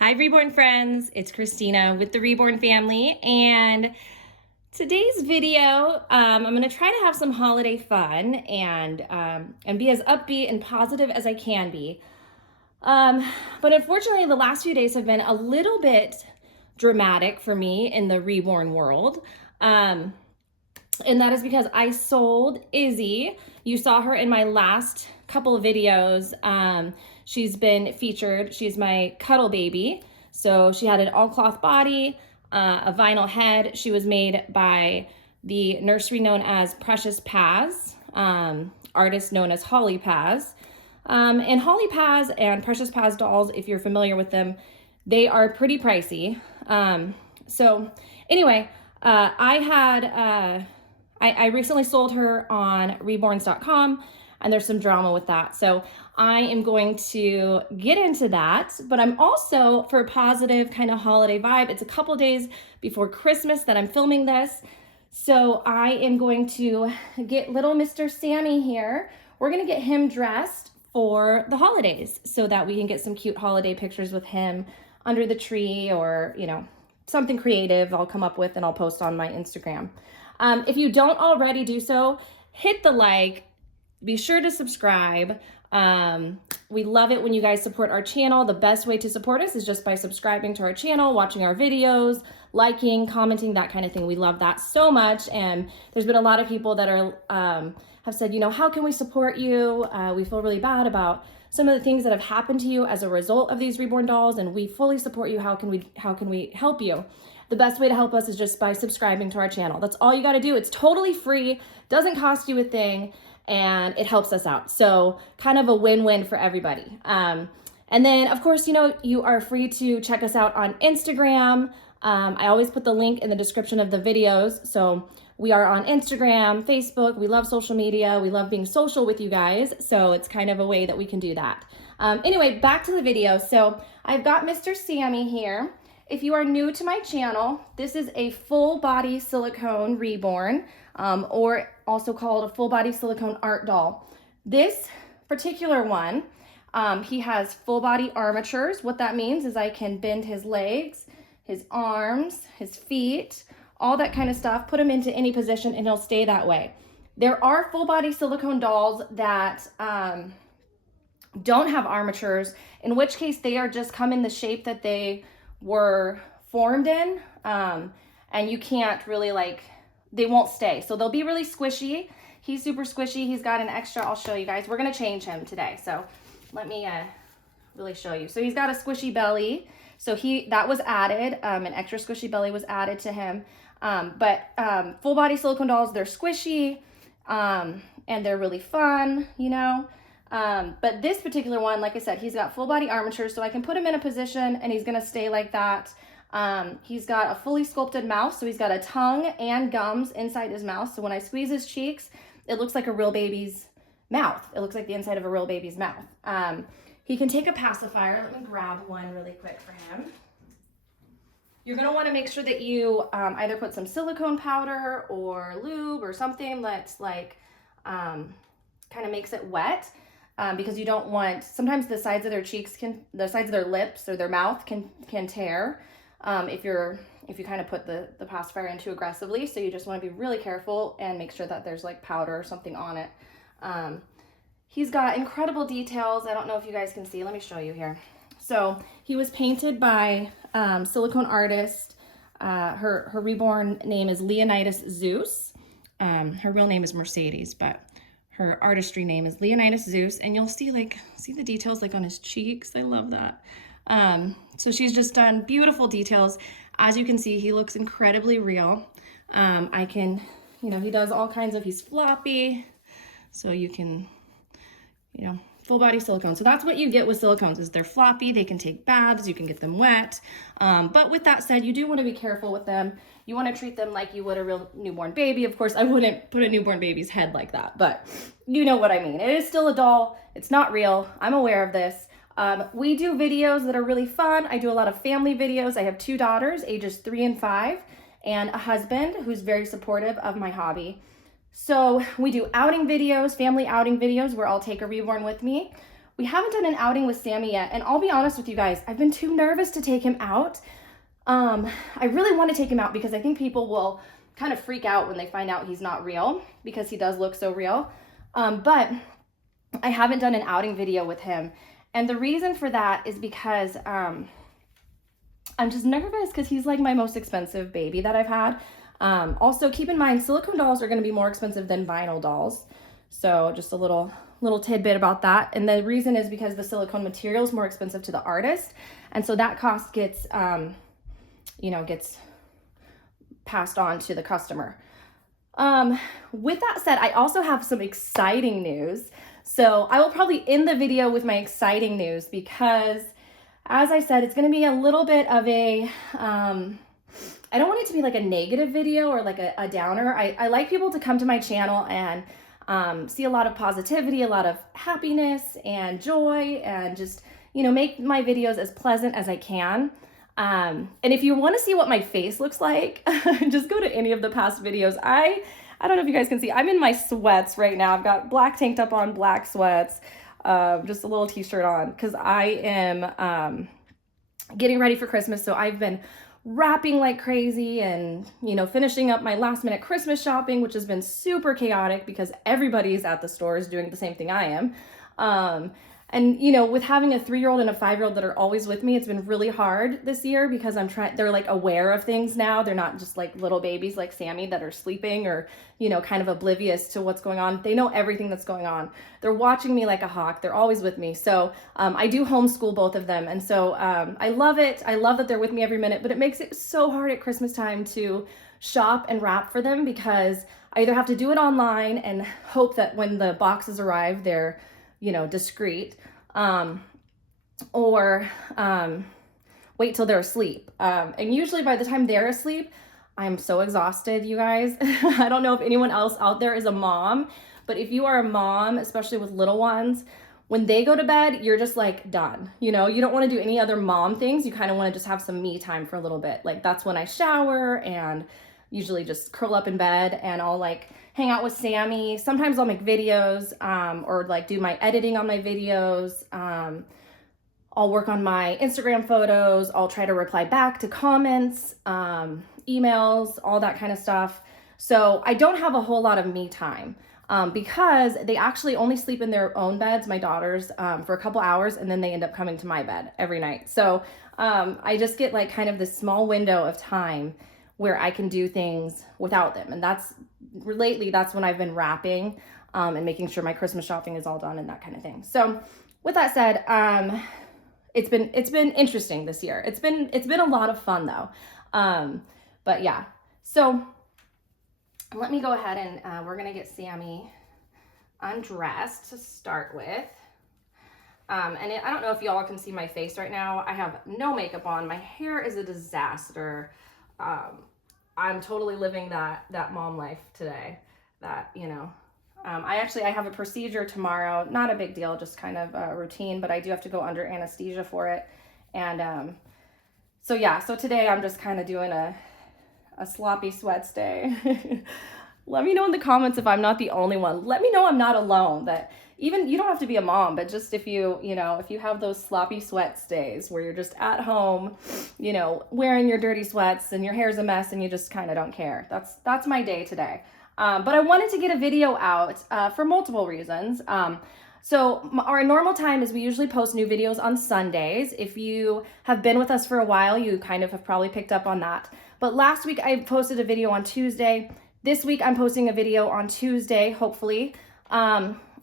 Hi, Reborn friends. It's Christina with the Reborn Family, and today's video, I'm going to try to have some holiday fun and be as upbeat and positive as I can be. But unfortunately, the last few days have been a little bit dramatic for me in the Reborn world. And that is because I sold Izzy. You saw her in my last couple of videos. She's been featured. She's my cuddle baby. So she had an all cloth body, a vinyl head. She was made by the nursery known as Precious Paz, artist known as Holly Paz. And Holly Paz and Precious Paz dolls, if you're familiar with them, they are pretty pricey. So anyway, I recently sold her on reborns.com, and there's some drama with that. So I am going to get into that, but I'm also, for a positive kind of holiday vibe, it's a couple days before Christmas that I'm filming this. So I am going to get little Mr. Sammy here. We're gonna get him dressed for the holidays so that we can get some cute holiday pictures with him under the tree, or, you know, something creative I'll come up with and I'll post on my Instagram. If you don't already do so, hit the like, be sure to subscribe. We love it when you guys support our channel. The best way to support us is just by subscribing to our channel, watching our videos, liking, commenting, that kind of thing. We love that so much. And there's been a lot of people that are have said, you know, how can we support you? We feel really bad about some of the things that have happened to you as a result of these reborn dolls, and we fully support you. How can we help you? The best way to help us is just by subscribing to our channel. That's all you got to do. It's totally free, doesn't cost you a thing, and it helps us out. So kind of a win-win for everybody. And then, of course, you know, you are free to check us out on Instagram. I always put the link in the description of the videos. So we are on Instagram, Facebook. We love social media. We love being social with you guys. So it's kind of a way that we can do that. Anyway, back to the video. So I've got Mr. Sammy here. If you are new to my channel, this is a full body silicone reborn, or also called a full body silicone art doll. This particular one, he has full body armatures. What that means is I can bend his legs, his arms, his feet, all that kind of stuff, put him into any position and he'll stay that way. There are full body silicone dolls that don't have armatures, in which case they are just come in the shape that they were formed in, and you can't really, like, they won't stay. So they'll be really squishy. He's super squishy. He's got an extra, I'll show you guys. We're gonna change him today. So let me really show you. So he's got a squishy belly. So that was added, an extra squishy belly was added to him. But full body silicone dolls, they're squishy, and they're really fun, you know. But this particular one, like I said, he's got full body armature, so I can put him in a position and he's gonna stay like that. He's got a fully sculpted mouth, so he's got a tongue and gums inside his mouth. So when I squeeze his cheeks, it looks like a real baby's mouth. It looks like the inside of a real baby's mouth. He can take a pacifier. Let me grab one really quick for him. You're gonna wanna make sure that you either put some silicone powder or lube or something that's like, kind of makes it wet. Because you don't want, sometimes the sides of their cheeks the sides of their lips or their mouth can tear if you kind of put the pacifier in too aggressively. So you just want to be really careful and make sure that there's like powder or something on it. He's got incredible details. I don't know if you guys can see. Let me show you here. So he was painted by silicone artist. Her reborn name is Leonidas Zeus. Her real name is Mercedes, but her artistry name is Leonidas Zeus, and you'll see the details like on his cheeks. I love that. So she's just done beautiful details. As you can see, he looks incredibly real. He does all kinds of, he's floppy, so you can, full body silicone. So that's what you get with silicones, is they're floppy, they can take baths, you can get them wet. But with that said, you do want to be careful with them. You want to treat them like you would a real newborn baby. Of course, I wouldn't put a newborn baby's head like that, but you know what I mean. It is still a doll. It's not real. I'm aware of this. We do videos that are really fun. I do a lot of family videos. I have 2 daughters, ages 3 and 5, and a husband who's very supportive of my hobby. So we do outing videos, family outing videos, where I'll take a reborn with me. we haven't done an outing with Sammy yet. And I'll be honest with you guys, I've been too nervous to take him out. I really want to take him out because I think people will kind of freak out when they find out he's not real, because he does look so real. But I haven't done an outing video with him. And the reason for that is because I'm just nervous because he's like my most expensive baby that I've had. Also, keep in mind, silicone dolls are going to be more expensive than vinyl dolls. So just a little tidbit about that. And the reason is because the silicone material is more expensive to the artist. And so that cost gets, gets passed on to the customer. With that said, I also have some exciting news. So I will probably end the video with my exciting news because, as I said, it's going to be a little bit of a, I don't want it to be like a negative video or like a downer. I like people to come to my channel and see a lot of positivity, a lot of happiness and joy, and just, make my videos as pleasant as I can. And if you want to see what my face looks like, just go to any of the past videos. I don't know if you guys can see, I'm in my sweats right now. I've got black tank top on, black sweats, just a little t-shirt on, because I am getting ready for Christmas. So I've been wrapping like crazy and, finishing up my last minute Christmas shopping, which has been super chaotic because everybody's at the stores doing the same thing I am. And, with having a 3-year-old and a 5-year-old that are always with me, it's been really hard this year because they're like aware of things now. They're not just like little babies like Sammy that are sleeping or, kind of oblivious to what's going on. They know everything that's going on. They're watching me like a hawk. They're always with me. So I do homeschool both of them. And so I love it. I love that they're with me every minute, but it makes it so hard at Christmas time to shop and wrap for them because I either have to do it online and hope that when the boxes arrive, they're discreet, or wait till they're asleep. And usually by the time they're asleep, I'm so exhausted, you guys. I don't know if anyone else out there is a mom, but if you are a mom, especially with little ones, when they go to bed, you're just like done. You don't want to do any other mom things. You kind of want to just have some me time for a little bit. Like that's when I shower and usually just curl up in bed and I'll like hang out with Sammy. Sometimes I'll make videos or like do my editing on my videos. I'll work on my Instagram photos. I'll try to reply back to comments, emails, all that kind of stuff. So I don't have a whole lot of me time because they actually only sleep in their own beds, my daughters, for a couple hours, and then they end up coming to my bed every night. So I just get like kind of this small window of time where I can do things without them. And that's when I've been wrapping and making sure my Christmas shopping is all done and that kind of thing. So with that said, it's been interesting this year. It's been a lot of fun though. But yeah, so let me go ahead and we're gonna get Sammy undressed to start with. I don't know if y'all can see my face right now. I have no makeup on. My hair is a disaster. I'm totally living that mom life today. That, I have a procedure tomorrow. Not a big deal, just kind of a routine, but I do have to go under anesthesia for it. And so today I'm just kind of doing a sloppy sweats day. Let me know in the comments if I'm not the only one. Let me know I'm not alone. That even, you don't have to be a mom, but just if you have those sloppy sweats days where you're just at home, wearing your dirty sweats and your hair's a mess and you just kind of don't care. That's my day today. But I wanted to get a video out for multiple reasons. So our normal time is we usually post new videos on Sundays. If you have been with us for a while, you kind of have probably picked up on that. But last week I posted a video on Tuesday. This week I'm posting a video on Tuesday, hopefully.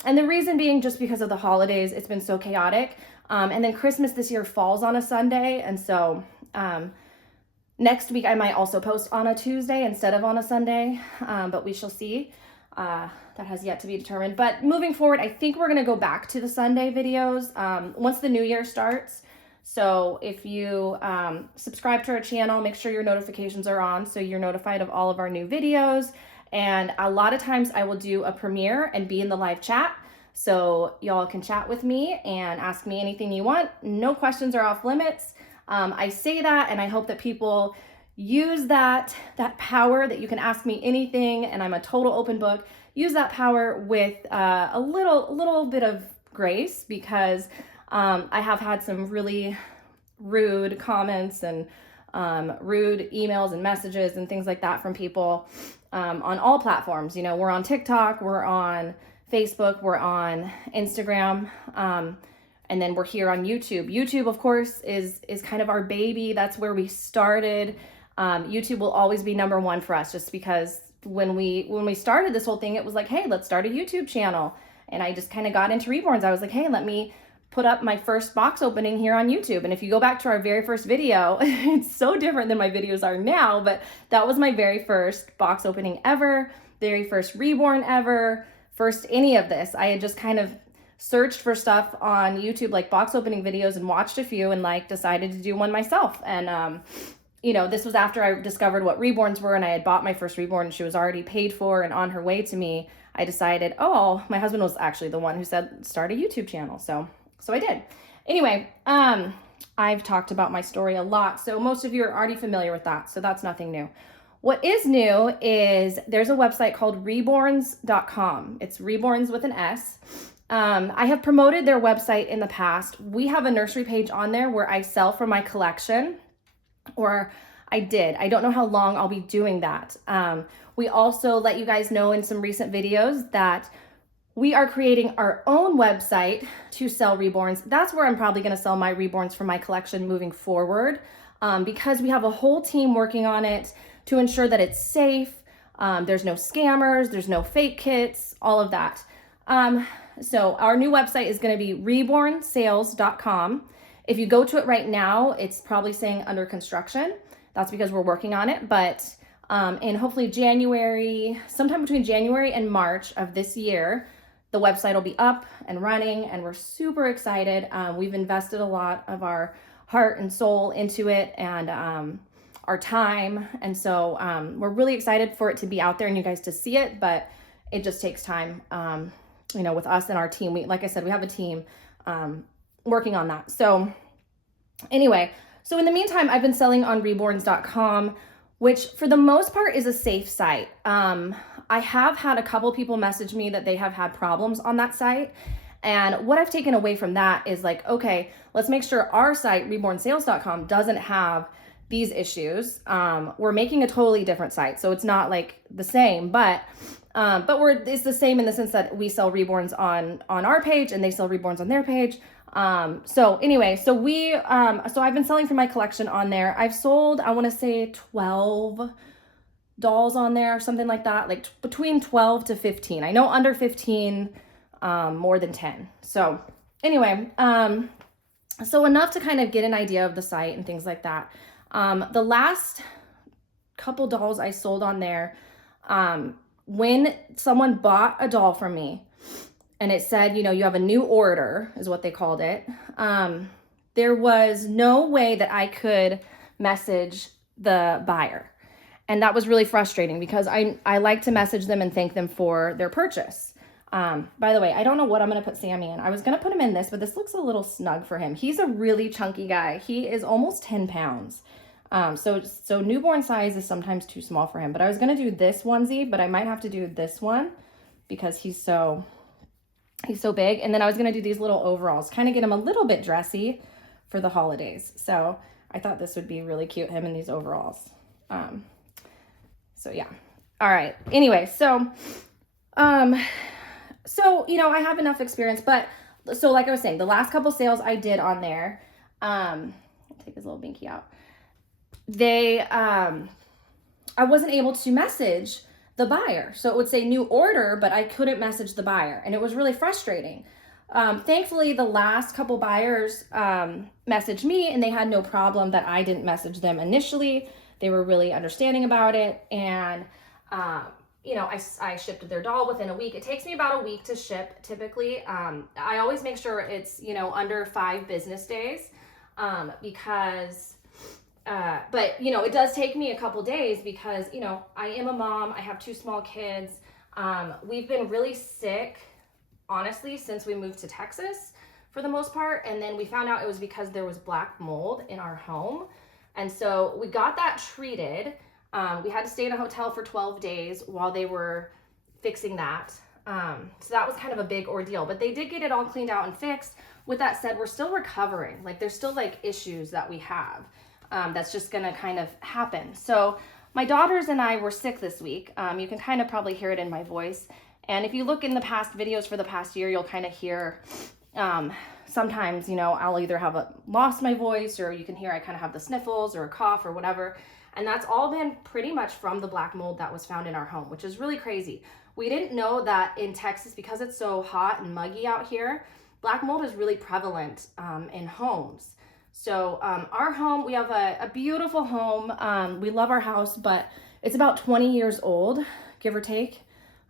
And the reason being just because of the holidays, it's been so chaotic. And then Christmas this year falls on a Sunday. And so next week I might also post on a Tuesday instead of on a Sunday, but we shall see. That has yet to be determined. But moving forward, I think we're going to go back to the Sunday videos once the new year starts. So if you subscribe to our channel, make sure your notifications are on so you're notified of all of our new videos. And a lot of times I will do a premiere and be in the live chat. So y'all can chat with me and ask me anything you want. No questions are off limits. I say that and I hope that people use that power that you can ask me anything and I'm a total open book. Use that power with a little bit of grace, because I have had some really rude comments and rude emails and messages and things like that from people on all platforms. You know, we're on TikTok, we're on Facebook, we're on Instagram, and then we're here on YouTube. YouTube, of course, is kind of our baby. That's where we started. YouTube will always be number one for us, just because when we started this whole thing, it was like, hey, let's start a YouTube channel. And I just kind of got into Reborns. I was like, hey, let me put up my first box opening here on YouTube. And if you go back to our very first video, it's so different than my videos are now, but that was my very first box opening ever, very first Reborn ever, first any of this. I had just kind of searched for stuff on YouTube, like box opening videos, and watched a few and like decided to do one myself. And you know, this was after I discovered what Reborns were, and I had bought my first Reborn and she was already paid for and on her way to me. I decided, oh, my husband was actually the one who said, start a YouTube channel. So I did. Anyway, I've talked about my story a lot, so most of you are already familiar with that, so that's nothing new. What is new is there's a website called reborns.com. It's Reborns with an S. I have promoted their website in the past. We have a nursery page on there where I sell from my collection, or I did. I don't know how long I'll be doing that. We also let you guys know in some recent videos that we are creating our own website to sell Reborns. That's where I'm probably going to sell my Reborns from my collection moving forward, because we have a whole team working on it to ensure that it's safe. There's no scammers, there's no fake kits, all of that. So our new website is going to be rebornsales.com. If you go to it right now, it's probably saying under construction. That's because we're working on it, but in hopefully January, sometime between January and March of this year, the website will be up and running, and we're super excited. We've invested a lot of our heart and soul into it, and our time. And so we're really excited for it to be out there and you guys to see it, but it just takes time, you know, with us and our team. Like I said, we have a team working on that. So anyway, so in the meantime, I've been selling on reborns.com, which for the most part is a safe site. I have had a couple people message me that they have had problems on that site. And what I've taken away from that is like, okay, let's make sure our site, rebornsales.com, doesn't have these issues. We're making a totally different site, so it's not like the same, but it's the same in the sense that we sell Reborns on our page and they sell Reborns on their page. So anyway, so I've been selling from my collection on there. I've sold, I want to say 12 dolls on there, something like that, like between 12 to 15. I know under 15, more than 10. So anyway, so enough to kind of get an idea of the site and things like that. The last couple dolls I sold on there, when someone bought a doll from me and it said, you know, you have a new order is what they called it. There was no way that I could message the buyer. And that was really frustrating because I like to message them and thank them for their purchase. By the way, I don't know what I'm going to put Sammy in. I was going to put him in this, but this looks a little snug for him. He's a really chunky guy. He is almost 10 pounds. So newborn size is sometimes too small for him, but I was going to do this onesie, but I might have to do this one because he's so big. And then I was going to do these little overalls, kind of get him a little bit dressy for the holidays. So I thought this would be really cute, him in these overalls. So yeah. All right. Anyway, so, you know, I have enough experience, but so like I was saying, the last couple sales I did on there, I'll take his little binky out. I wasn't able to message the buyer. So it would say new order, but I couldn't message the buyer. And it was really frustrating. Thankfully, the last couple buyers messaged me and they had no problem that I didn't message them initially. They were really understanding about it. And, you know, I shipped their doll within a week. It takes me about a week to ship typically. I always make sure it's, you know, under 5 business days because, but, you know, it does take me a couple days because, you know, I am a mom. I have 2 small kids. We've been really sick, honestly, since we moved to Texas for the most part. And then we found out it was because there was black mold in our home. And so we got that treated. We had to stay in a hotel for 12 days while they were fixing that. So that was kind of a big ordeal, but they did get it all cleaned out and fixed. With that said, we're still recovering. Like there's still like issues that we have that's just gonna kind of happen. So my daughters and I were sick this week. You can kind of probably hear it in my voice. And if you look in the past videos for the past year, you'll kind of hear sometimes, you know, I'll either have lost my voice, or you can hear I kind of have the sniffles or a cough or whatever. And that's all been pretty much from the black mold that was found in our home, which is really crazy. We didn't know that in Texas, because it's so hot and muggy out here, black mold is really prevalent in homes. So our home, we have a beautiful home. We love our house, but it's about 20 years old, give or take.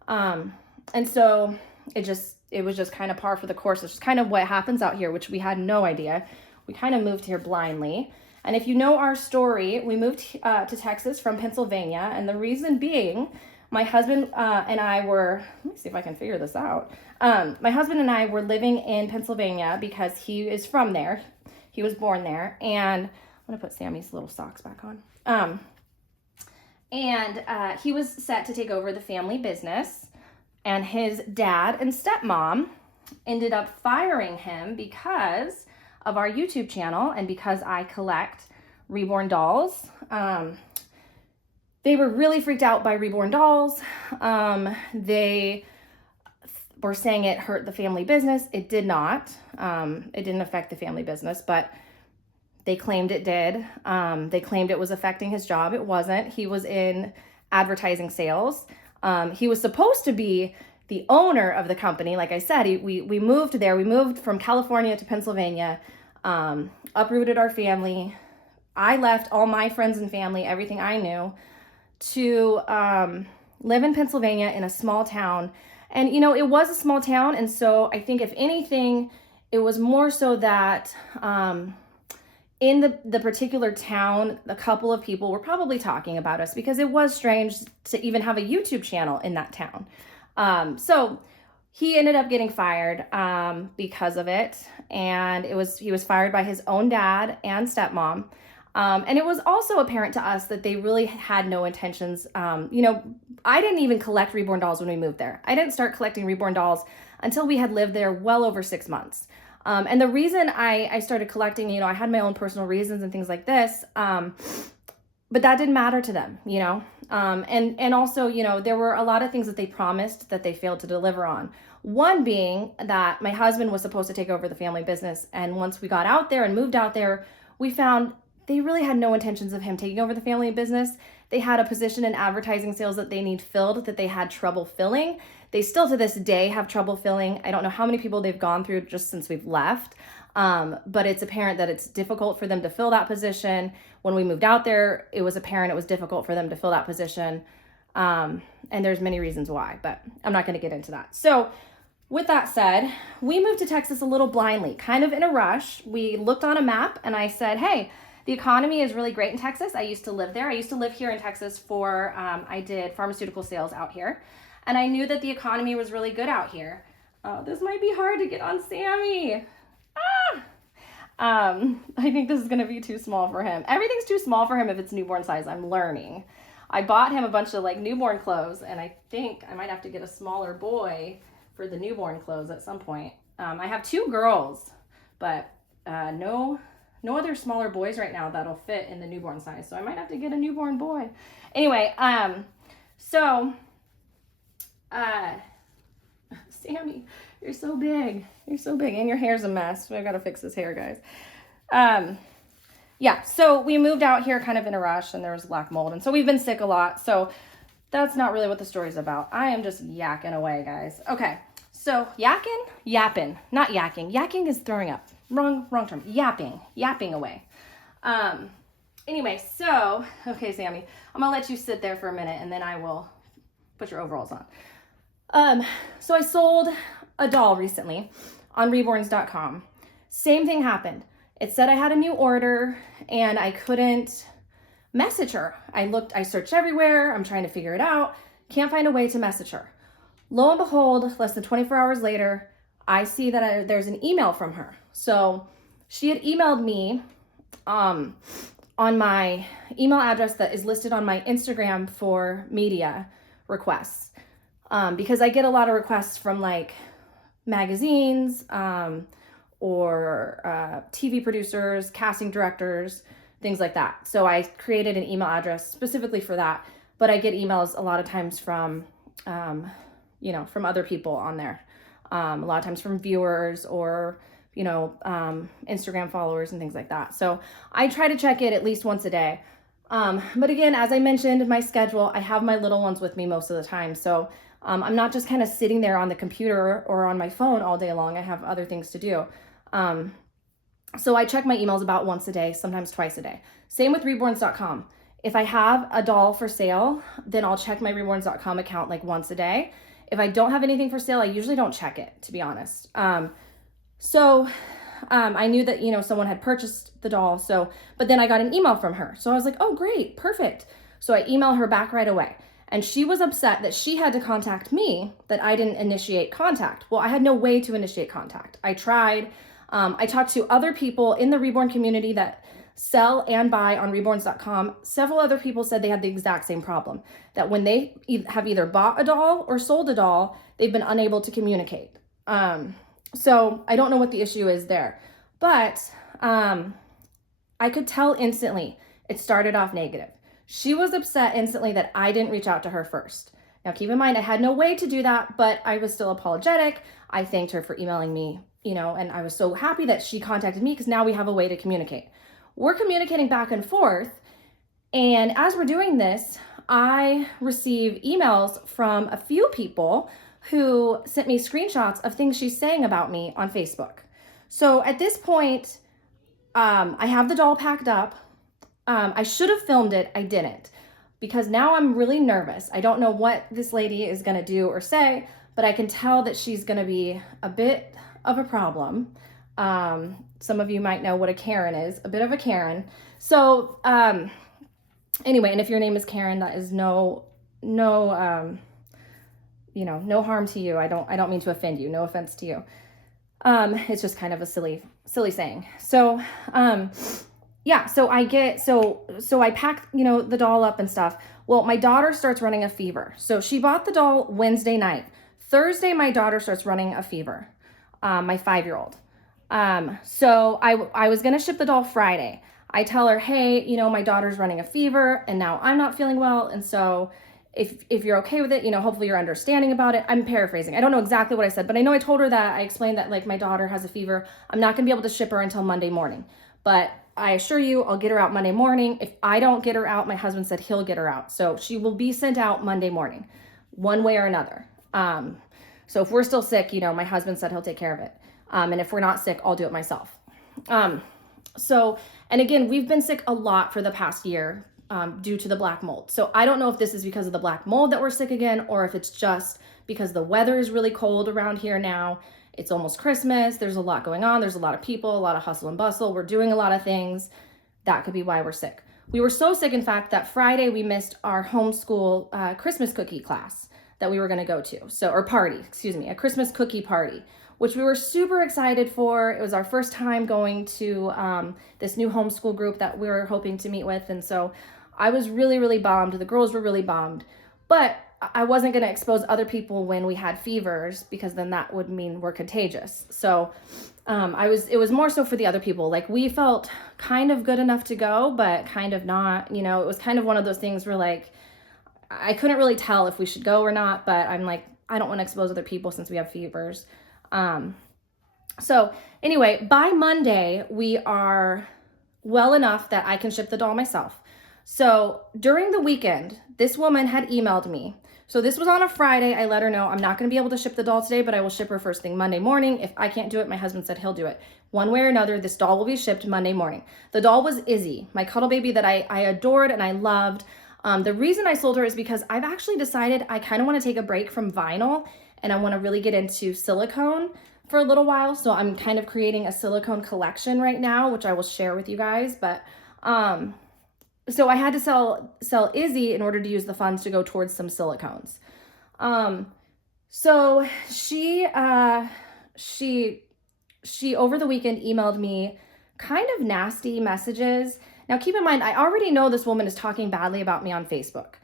And so it was just kind of par for the course. It's just kind of what happens out here, which we had no idea. We kind of moved here blindly. And if you know our story, we moved to Texas from Pennsylvania. And the reason being, my husband and I were, let me see if I can figure this out. My husband and I were living in Pennsylvania because he is from there. He was born there. And I'm going to put Sammy's little socks back on. And he was set to take over the family business. And his dad and stepmom ended up firing him because of our YouTube channel and because I collect reborn dolls. They were really freaked out by reborn dolls. They were saying it hurt the family business. It did not. It didn't affect the family business, but they claimed it did. They claimed it was affecting his job. It wasn't. He was in advertising sales. He was supposed to be the owner of the company. Like I said, we moved there. We moved from California to Pennsylvania, uprooted our family. I left all my friends and family, everything I knew, to live in Pennsylvania in a small town. And, you know, it was a small town. And so I think if anything, it was more so that in the particular town, a couple of people were probably talking about us because it was strange to even have a YouTube channel in that town. So he ended up getting fired because of it. And he was fired by his own dad and stepmom. And it was also apparent to us that they really had no intentions. You know, I didn't even collect reborn dolls when we moved there. I didn't start collecting reborn dolls until we had lived there well over 6 months. And the reason I started collecting, you know, I had my own personal reasons and things like this, but that didn't matter to them, you know. And also, you know, there were a lot of things that they promised that they failed to deliver on. One being that my husband was supposed to take over the family business. And once we got out there and moved out there, we found they really had no intentions of him taking over the family business. They had a position in advertising sales that they need filled that they had trouble filling. They still to this day have trouble filling. I don't know how many people they've gone through just since we've left. But it's apparent that it's difficult for them to fill that position. When we moved out there, it was apparent it was difficult for them to fill that position. And there's many reasons why, but I'm not going to get into that. So with that said, we moved to Texas a little blindly, kind of in a rush. We looked on a map and I said, hey, the economy is really great in Texas. I used to live there. I used to live here in Texas I did pharmaceutical sales out here. And I knew that the economy was really good out here. Oh, this might be hard to get on Sammy. I think this is going to be too small for him. Everything's too small for him if it's newborn size. I'm learning. I bought him a bunch of like newborn clothes, and I think I might have to get a smaller boy for the newborn clothes at some point. I have 2 girls, but no other smaller boys right now that'll fit in the newborn size. So I might have to get a newborn boy. Anyway, Sammy, you're so big. You're so big, and your hair's a mess. I gotta fix his hair, guys. Yeah, so we moved out here kind of in a rush, and there was black mold, and so we've been sick a lot. So that's not really what the story's about. I am just yakking away, guys. Okay, so yapping, not yakking. Yakking is throwing up. Wrong term. Yapping away. Anyway, so okay, Sammy, I'm gonna let you sit there for a minute, and then I will put your overalls on. So I sold a doll recently on reborns.com. Same thing happened. It said I had a new order and I couldn't message her. I searched everywhere. I'm trying to figure it out. Can't find a way to message her. Lo and behold, less than 24 hours later, I see that there's an email from her. So she had emailed me on my email address that is listed on my Instagram for media requests. because I get a lot of requests from like magazines, or TV producers, casting directors, things like that. So I created an email address specifically for that, but I get emails a lot of times from, from other people on there. A lot of times from viewers or, Instagram followers and things like that. So I try to check it at least once a day. But again, as I mentioned, my schedule, I have my little ones with me most of the time. So I'm not just kind of sitting there on the computer or on my phone all day long. I have other things to do. So I check my emails about once a day, sometimes twice a day. Same with reborns.com. If I have a doll for sale, then I'll check my reborns.com account like once a day. If I don't have anything for sale, I usually don't check it, to be honest. So I knew that, someone had purchased the doll. But then I got an email from her. So I was like, oh, great, perfect. So I emailed her back right away. And she was upset that she had to contact me, that I didn't initiate contact. Well, I had no way to initiate contact. I tried. I talked to other people in the Reborn community that sell and buy on reborns.com. Several other people said they had the exact same problem, that when they have either bought a doll or sold a doll, they've been unable to communicate. So I don't know what the issue is there, but I could tell instantly it started off negative. She was upset instantly that I didn't reach out to her first. Now, keep in mind, I had no way to do that, but I was still apologetic. I thanked her for emailing me, and I was so happy that she contacted me because now we have a way to communicate. We're communicating back and forth. And as we're doing this, I receive emails from a few people who sent me screenshots of things she's saying about me on Facebook. So at this point, I have the doll packed up. I should have filmed it. I didn't, because now I'm really nervous. I don't know what this lady is going to do or say, but I can tell that she's going to be a bit of a problem. Some of you might know what a Karen is, a bit of a Karen. So, anyway, and if your name is Karen, that is no harm to you. I don't mean to offend you. No offense to you. It's just kind of a silly saying. So, yeah, so I pack, the doll up and stuff. Well, my daughter starts running a fever. So she bought the doll Wednesday night. Thursday, my daughter starts running a fever, my 5-year-old. So I was going to ship the doll Friday. I tell her, hey, my daughter's running a fever and now I'm not feeling well. And so if you're okay with it, hopefully you're understanding about it. I'm paraphrasing. I don't know exactly what I said, but I know I told her that. I explained that like my daughter has a fever. I'm not going to be able to ship her until Monday morning, but I assure you I'll get her out Monday morning. If I don't get her out, my husband said he'll get her out. So she will be sent out Monday morning, one way or another. So if we're still sick, my husband said he'll take care of it. And if we're not sick, I'll do it myself. And again, we've been sick a lot for the past year, due to the black mold. So I don't know if this is because of the black mold that we're sick again, or if it's just because the weather is really cold around here now. It's almost Christmas. There's a lot going on. There's a lot of people, a lot of hustle and bustle. We're doing a lot of things. That could be why we're sick. We were so sick, in fact, that Friday we missed our homeschool Christmas cookie class that we were going to go to. A Christmas cookie party, which we were super excited for. It was our first time going to this new homeschool group that we were hoping to meet with. And so I was really, really bummed. The girls were really bummed. But I wasn't going to expose other people when we had fevers, because then that would mean we're contagious. So it was more so for the other people. Like, we felt kind of good enough to go, but kind of not. It was kind of one of those things where, like, I couldn't really tell if we should go or not, but I'm like, I don't want to expose other people since we have fevers. So anyway, by Monday, we are well enough that I can ship the doll myself. So during the weekend, this woman had emailed me. So this was on a Friday. I let her know I'm not going to be able to ship the doll today, but I will ship her first thing Monday morning. If I can't do it, my husband said he'll do it. One way or another, this doll will be shipped Monday morning. The doll was Izzy, my cuddle baby that I adored and I loved. The reason I sold her is because I've actually decided I kind of want to take a break from vinyl and I want to really get into silicone for a little while. So I'm kind of creating a silicone collection right now, which I will share with you guys. But so I had to sell Izzy in order to use the funds to go towards some silicones. So she over the weekend emailed me kind of nasty messages. Now keep in mind, I already know this woman is talking badly about me on Facebook.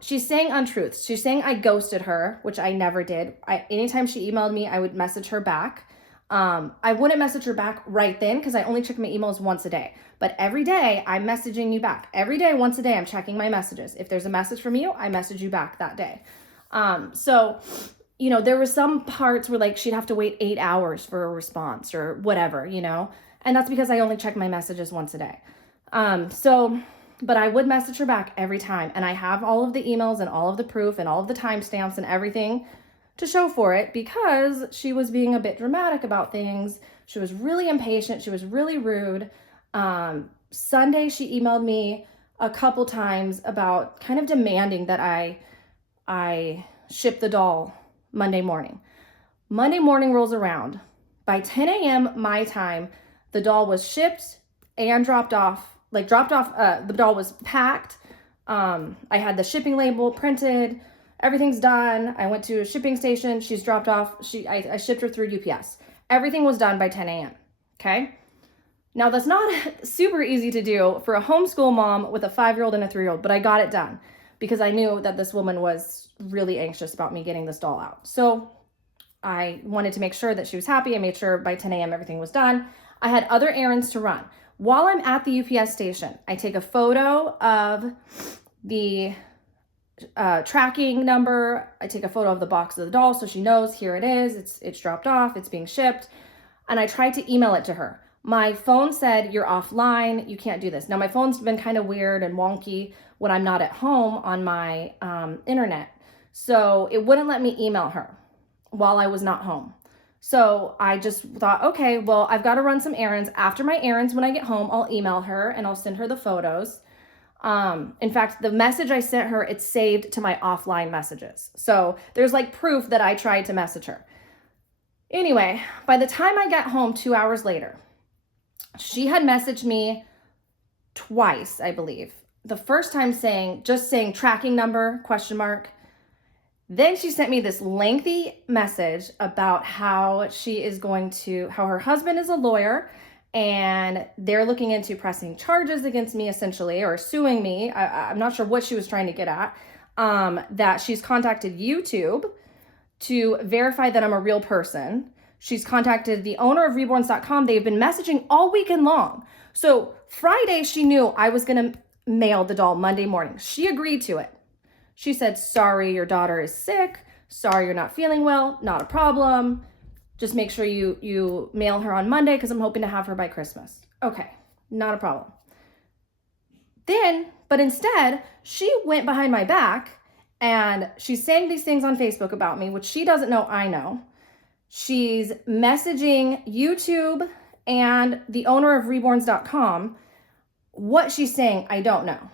She's saying untruths. She's saying I ghosted her, which I never did. Anytime she emailed me, I would message her back. I wouldn't message her back right then because I only check my emails once a day. But every day I'm messaging you back. Every day, once a day, I'm checking my messages. If there's a message from you, I message you back that day. So, you know, there were some parts where like she'd have to wait 8 hours for a response or whatever, you know, and that's because I only check my messages once a day. But I would message her back every time, and I have all of the emails and all of the proof and all of the timestamps and everything to show for it because she was being a bit dramatic about things. She was really impatient. She was really rude. Sunday, she emailed me a couple times about kind of demanding that I ship the doll Monday morning. Monday morning rolls around. By 10 a.m. my time, the doll was shipped and dropped off. The doll was packed. I had the shipping label printed. Everything's done. I went to a shipping station. She's dropped off. I shipped her through UPS. Everything was done by 10 a.m. Okay. Now that's not super easy to do for a homeschool mom with a 5-year-old and a 3-year-old, but I got it done because I knew that this woman was really anxious about me getting this doll out. So I wanted to make sure that she was happy. I made sure by 10 a.m. everything was done. I had other errands to run. While I'm at the UPS station, I take a photo of the tracking number. I take a photo of the box of the doll so she knows here it is. It's dropped off. It's being shipped. And I tried to email it to her. My phone said, you're offline. You can't do this. Now, my phone's been kind of weird and wonky when I'm not at home on my internet. So it wouldn't let me email her while I was not home. So I just thought, okay, well, I've got to run some errands. After my errands, when I get home, I'll email her and I'll send her the photos. In fact, the message I sent her, it's saved to my offline messages. So there's like proof that I tried to message her. Anyway, by the time I got home 2 hours later, she had messaged me twice, I believe. The first time saying tracking number, question mark. Then she sent me this lengthy message about how her husband is a lawyer and they're looking into pressing charges against me essentially, or suing me. I'm not sure what she was trying to get at. That she's contacted YouTube to verify that I'm a real person. She's contacted the owner of reborns.com. They've been messaging all weekend long. So Friday, she knew I was going to mail the doll Monday morning. She agreed to it. She said, sorry, your daughter is sick. Sorry, you're not feeling well. Not a problem. Just make sure you mail her on Monday because I'm hoping to have her by Christmas. Okay, not a problem. But instead, she went behind my back and she's saying these things on Facebook about me, which she doesn't know I know. She's messaging YouTube and the owner of reborns.com. What she's saying, I don't know.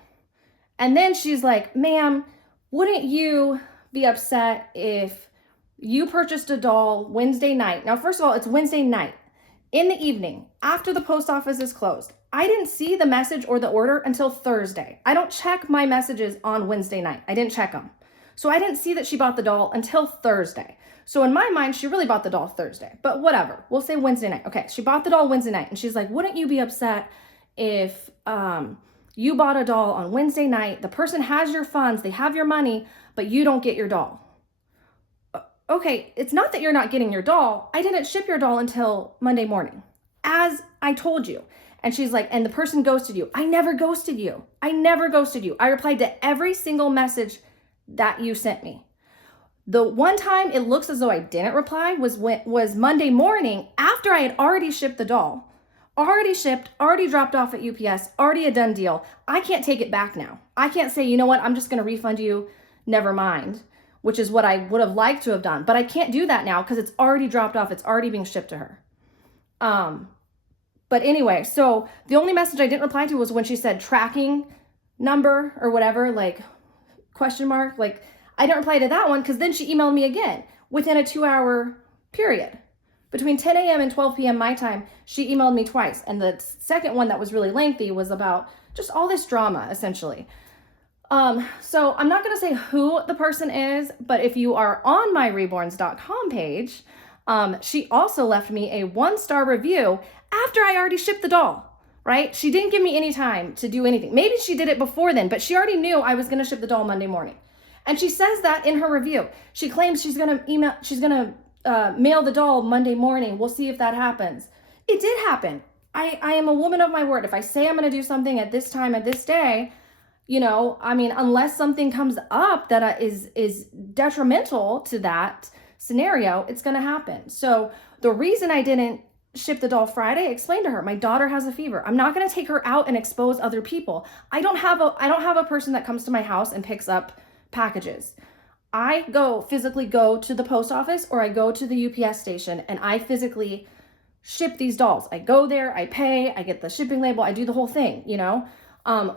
And then she's like, ma'am, wouldn't you be upset if you purchased a doll Wednesday night? Now, first of all, it's Wednesday night in the evening after the post office is closed. I didn't see the message or the order until Thursday. I don't check my messages on Wednesday night. I didn't check them. So I didn't see that she bought the doll until Thursday. So in my mind, she really bought the doll Thursday, but whatever. We'll say Wednesday night. Okay, she bought the doll Wednesday night. And she's like, wouldn't you be upset if you bought a doll on Wednesday night? The person has your funds, they have your money, but you don't get your doll. Okay, it's not that you're not getting your doll. I didn't ship your doll until Monday morning, as I told you. And she's like, and the person ghosted you. I never ghosted you. I never ghosted you. I replied to every single message that you sent me. The one time it looks as though I didn't reply was Monday morning after I had already shipped the doll. Already shipped, already dropped off at UPS, already a done deal. I can't take it back now. I can't say, you know what, I'm just going to refund you, never mind, which is what I would have liked to have done. But I can't do that now because it's already dropped off. It's already being shipped to her. But anyway, so the only message I didn't reply to was when she said tracking number or whatever, like question mark. Like I didn't reply to that one because then she emailed me again within a 2-hour period. Between 10 a.m. and 12 p.m. my time, she emailed me twice. And the second one that was really lengthy was about just all this drama, essentially. So I'm not going to say who the person is, but if you are on my reborns.com page, she also left me a 1-star review after I already shipped the doll. right? She didn't give me any time to do anything. Maybe she did it before then, but she already knew I was going to ship the doll Monday morning. And she says that in her review. She claims she's going to mail the doll Monday morning. We'll see if that happens. It did happen. I am a woman of my word. If I say I'm going to do something at this time, at this day, unless something comes up that is detrimental to that scenario, it's going to happen. So the reason I didn't ship the doll Friday, I explained to her, my daughter has a fever. I'm not going to take her out and expose other people. I don't have a person that comes to my house and picks up packages. I physically go to the post office, or I go to the UPS station and I physically ship these dolls. I go there, I pay, I get the shipping label, I do the whole thing,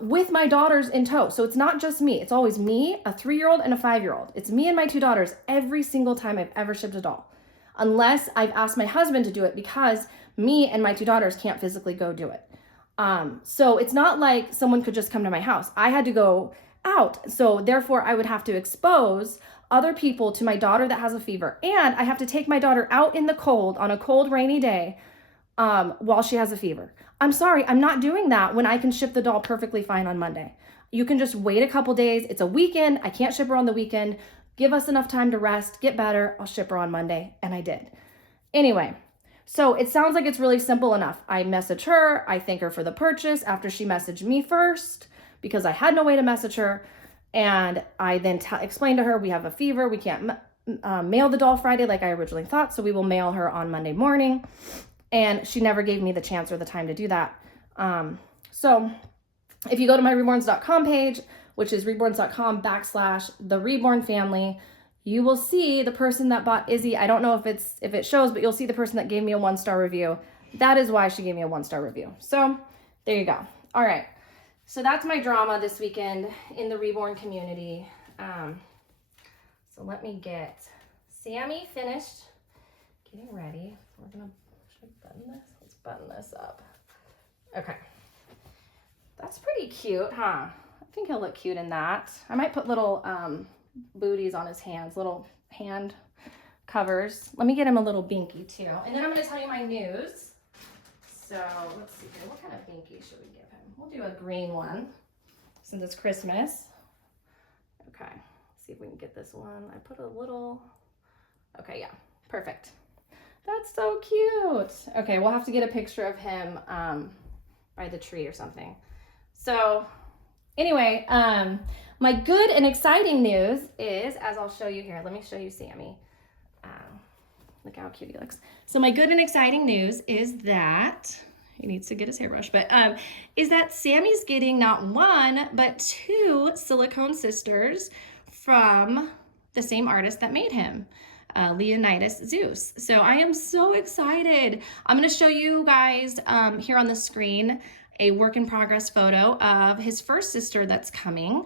with my daughters in tow. So it's not just me. It's always me, a 3-year-old and a 5-year-old. It's me and my 2 daughters every single time I've ever shipped a doll. Unless I've asked my husband to do it, because me and my 2 daughters can't physically go do it. So it's not like someone could just come to my house. I had to go out. So therefore I would have to expose other people to my daughter that has a fever. And I have to take my daughter out in the cold on a cold, rainy day while she has a fever. I'm sorry, I'm not doing that when I can ship the doll perfectly fine on Monday. You can just wait a couple days. It's a weekend. I can't ship her on the weekend. Give us enough time to rest, get better. I'll ship her on Monday. And I did. Anyway, so it sounds like it's really simple enough. I message her. I thank her for the purchase after she messaged me first, because I had no way to message her. And I then explained to her, we have a fever. We can't mail the doll Friday like I originally thought. So we will mail her on Monday morning. And she never gave me the chance or the time to do that. So if you go to my reborns.com page, which is reborns.com/the Reborn Family, you will see the person that bought Izzy. I don't know if it shows, but you'll see the person that gave me a 1-star review. That is why she gave me a 1-star review. So there you go. All right. So that's my drama this weekend in the Reborn community. So let me get Sammy finished getting ready. We're going to button this. Let's button this up. Okay. That's pretty cute, huh? I think he'll look cute in that. I might put little booties on his hands, little hand covers. Let me get him a little binky too. And then I'm going to tell you my news. So let's see here. What kind of binky should we give him? We'll do a green one since it's Christmas. Okay. Let's see if we can get this one. I put a little. Okay, yeah. Perfect. That's so cute. Okay, we'll have to get a picture of him by the tree or something. So anyway, my good and exciting news is, as I'll show you here, let me show you Sammy. Look how cute he looks. So my good and exciting news is that, he needs to get his hairbrush, but is that Sammy's getting not 1, but 2 silicone sisters from the same artist that made him. Leonidas Zeus. So I am so excited. I'm going to show you guys here on the screen a work in progress photo of his first sister that's coming.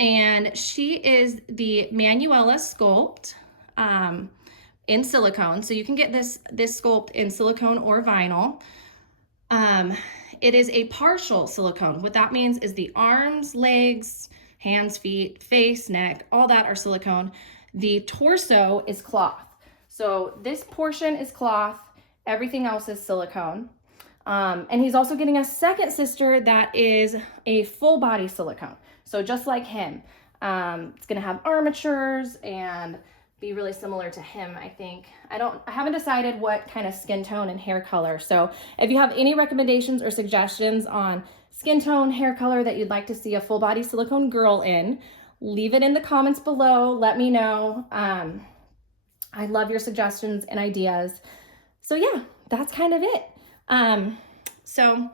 And she is the Manuela sculpt in silicone. So you can get this sculpt in silicone or vinyl. It is a partial silicone. What that means is the arms, legs, hands, feet, face, neck, all that are silicone. The torso is cloth. So this portion is cloth, everything else is silicone. And he's also getting a second sister that is a full body silicone. So just like him, it's gonna have armatures and be really similar to him, I think. I haven't decided what kind of skin tone and hair color. So if you have any recommendations or suggestions on skin tone, hair color that you'd like to see a full body silicone girl in, leave it in the comments below. Let me know. I love your suggestions and ideas. So yeah, that's kind of it. So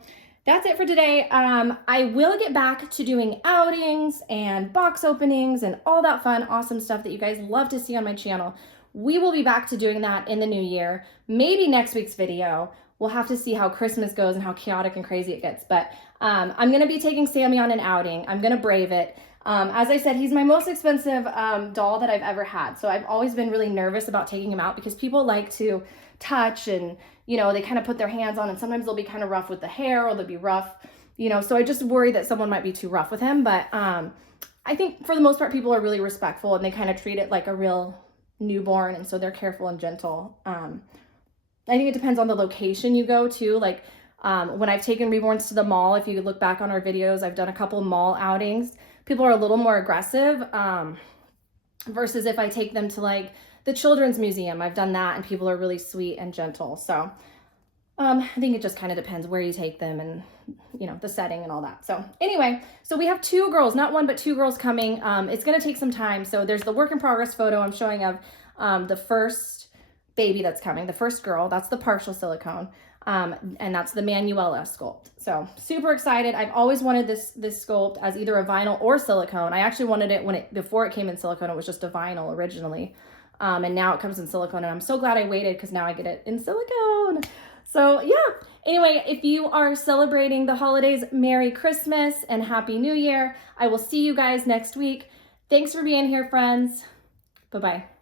that's it for today. I will get back to doing outings and box openings and all that fun, awesome stuff that you guys love to see on my channel. We will be back to doing that in the new year. Maybe next week's video. We'll have to see how Christmas goes and how chaotic and crazy it gets. But I'm going to be taking Sammy on an outing. I'm going to brave it. As I said, he's my most expensive doll that I've ever had. So I've always been really nervous about taking him out because people like to touch and, they kind of put their hands on, and sometimes they'll be kind of rough with the hair, or they'll be rough, so I just worry that someone might be too rough with him. But I think for the most part, people are really respectful and they kind of treat it like a real newborn. And so they're careful and gentle. I think it depends on the location you go to. Like When I've taken Reborns to the mall, if you look back on our videos, I've done a couple mall outings. People are a little more aggressive versus if I take them to like the Children's Museum. I've done that and people are really sweet and gentle. So I think it just kind of depends where you take them and, you know, the setting and all that. So anyway, so we have 2 girls, not 1, but 2 girls coming. It's going to take some time. So there's the work in progress photo I'm showing of the first baby that's coming, the first girl. That's the partial silicone. And that's the Manuela sculpt. So super excited. I've always wanted this sculpt as either a vinyl or silicone. I actually wanted it before it came in silicone, it was just a vinyl originally. And now it comes in silicone, and I'm so glad I waited because now I get it in silicone. So yeah, anyway, if you are celebrating the holidays, Merry Christmas and Happy New Year. I will see you guys next week. Thanks for being here, friends. Bye-bye.